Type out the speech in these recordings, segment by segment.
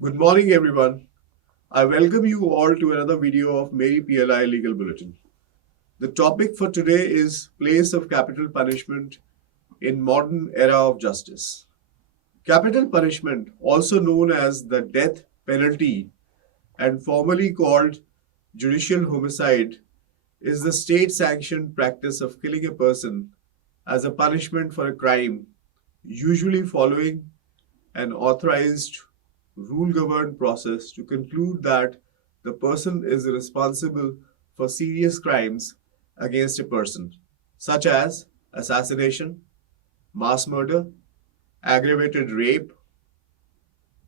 Good morning, everyone. I welcome you all to another video of MERI PLI Legal Bulletin. The topic for today is place of capital punishment in modern era of justice. Capital punishment, also known as the death penalty and formally called judicial homicide, is the state-sanctioned practice of killing a person as a punishment for a crime, usually following an authorized rule-governed process to conclude that the person is responsible for serious crimes against a person, such as assassination, mass murder, aggravated rape,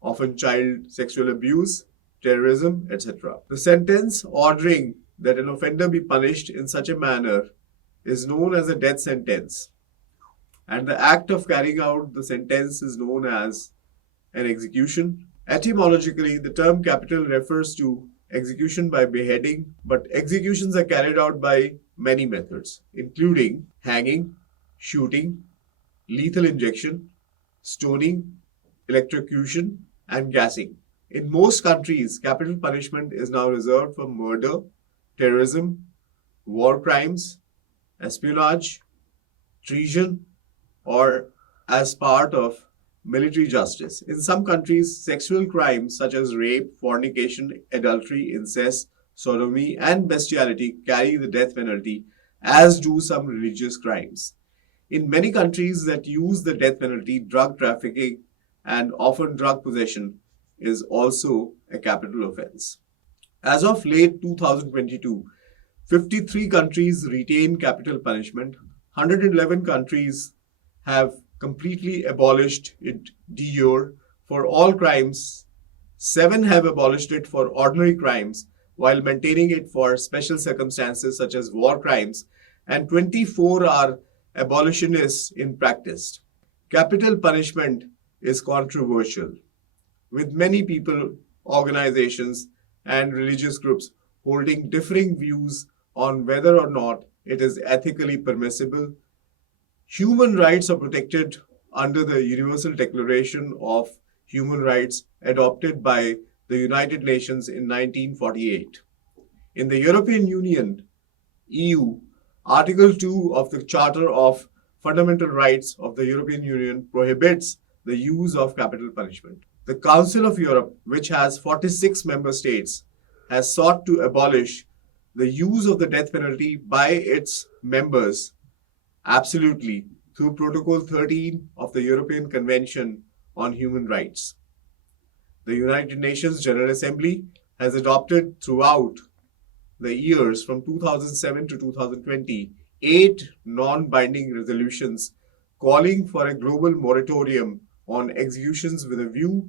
often child sexual abuse, terrorism, etc. The sentence ordering that an offender be punished in such a manner is known as a death sentence, and the act of carrying out the sentence is known as an execution. Etymologically, the term capital refers to execution by beheading, but executions are carried out by many methods, including hanging, shooting, lethal injection, stoning, electrocution, and gassing. In most countries, capital punishment is now reserved for murder, terrorism, war crimes, espionage, treason, or as part of military justice. In some countries, sexual crimes such as rape, fornication, adultery, incest, sodomy, and bestiality carry the death penalty, as do some religious crimes. In many countries that use the death penalty, drug trafficking and often drug possession is also a capital offense. As of late 2022, 53 countries retain capital punishment. 111 countries have completely abolished it de jure for all crimes. 7 have abolished it for ordinary crimes while maintaining it for special circumstances such as war crimes, and 24 are abolitionists in practice. Capital punishment is controversial, with many people, organizations, and religious groups holding differing views on whether or not it is ethically permissible. Human rights are protected under the Universal Declaration of Human Rights adopted by the United Nations in 1948. In the European Union, EU, Article 2 of the Charter of Fundamental Rights of the European Union prohibits the use of capital punishment. The Council of Europe, which has 46 member states, has sought to abolish the use of the death penalty by its members absolutely through Protocol 13 of the European Convention on Human Rights. The United Nations General Assembly has adopted throughout the years from 2007 to 2020 8 non-binding resolutions calling for a global moratorium on executions with a view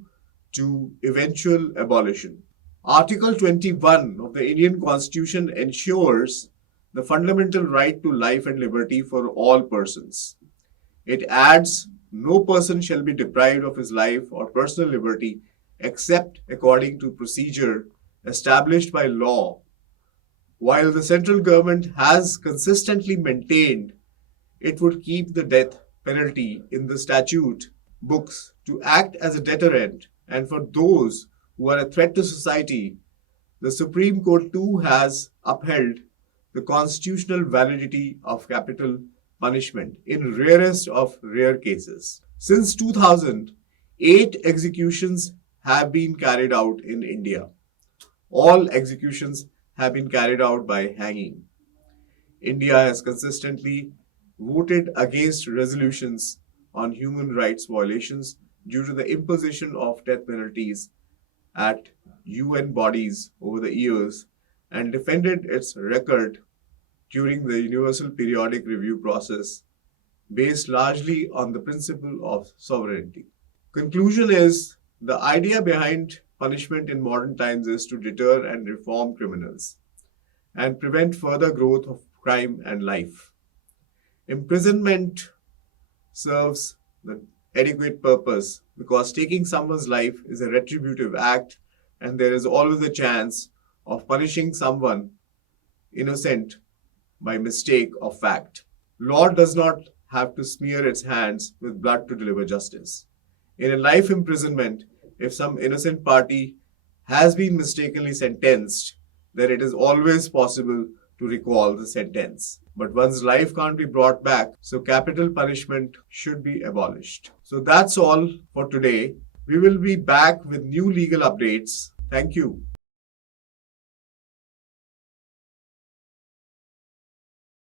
to eventual abolition. Article 21 of the Indian Constitution ensures the fundamental right to life and liberty for all persons. It adds, no person shall be deprived of his life or personal liberty except according to procedure established by law. While the central government has consistently maintained it would keep the death penalty in the statute books to act as a deterrent and for those who are a threat to society, the Supreme Court too has upheld the constitutional validity of capital punishment in rarest of rare cases. Since 2000, 8 executions have been carried out in India. All executions have been carried out by hanging. India has consistently voted against resolutions on human rights violations due to the imposition of death penalties at UN bodies over the years and defended its record during the Universal Periodic Review process based largely on the principle of sovereignty. Conclusion is, the idea behind punishment in modern times is to deter and reform criminals and prevent further growth of crime and life. Imprisonment serves the adequate purpose because taking someone's life is a retributive act and there is always a chance of punishing someone innocent by mistake of fact. Law does not have to smear its hands with blood to deliver justice. In a life imprisonment, if some innocent party has been mistakenly sentenced, then it is always possible to recall the sentence. But one's life can't be brought back, so capital punishment should be abolished. So that's all for today. We will be back with new legal updates. Thank you.